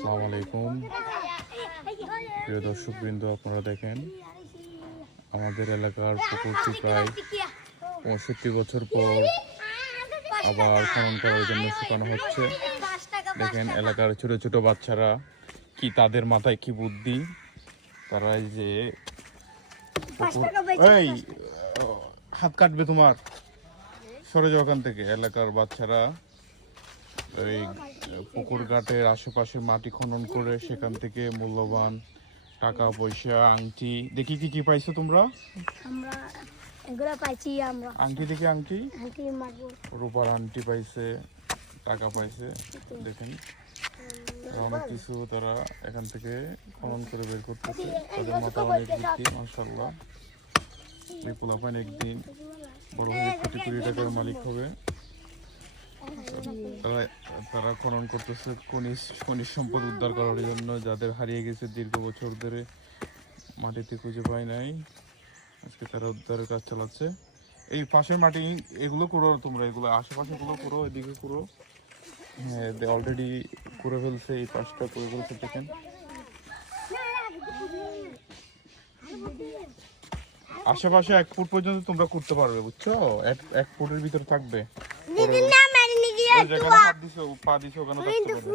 আসসালামু আলাইকুম প্রিয় দর্শকবৃন্দ, আপনারা দেখেন আমাদের এলাকার পুকুরটি প্রায় 65 বছর পর আবার খনন করার জন্য শুকানো হচ্ছে। দেখেন এলাকার ছোট ছোট বাচ্চারা কি, তাদের মাথায় কি বুদ্ধি, তারা এই যে এই হাত কাটবে তোমার, সরে যাও ওখান থেকে। এলাকার বাচ্চারা এই পুকুর ঘাটের আশেপাশে মাটি খনন করে সেখান থেকে মূল্যবান টাকা পয়সা, আংটি, দেখি কি কি পাইছো তোমরা? আমরা এগুলো পাইছি। আমরা আংটি দেখি, আংটি মারবো, রূপার আংটি পাইছে, টাকা পাইছে। দেখেন অনেক কিছু তারা এখান থেকে খনন করে বের করতেছে। তাদের মাথা অনেক বুদ্ধি, মাশাআল্লাহ। বিপুল আপান একদিন বড় হয়ে কোটি কোটি টাকার মালিক হবে। তারা খনন করতেছে খনিজ সম্পদ উদ্ধার করার জন্য, যাদের হারিয়ে গেছে দীর্ঘ বছর ধরে, মাটিতে খুঁজে পায় নাই। আজকে তারা উদ্ধারের কাজ চালাচ্ছে। এই পাশের মাটি এগুলো করো তোমরা, এগুলো আশেপাশে গুলো করো, এদিকে করো। হ্যাঁ, অলরেডি করে ফেলছে, এই পাশটা করে ফেলছে। দেখেন আশেপাশে 1 ফুট পর্যন্ত তোমরা করতে পারবে, বুঝছো? 1 ফুটের ভিতরে থাকবে। ওই জায়গায় হাত দিছো, পা দিছো, ওখানে থাকতে পারবে।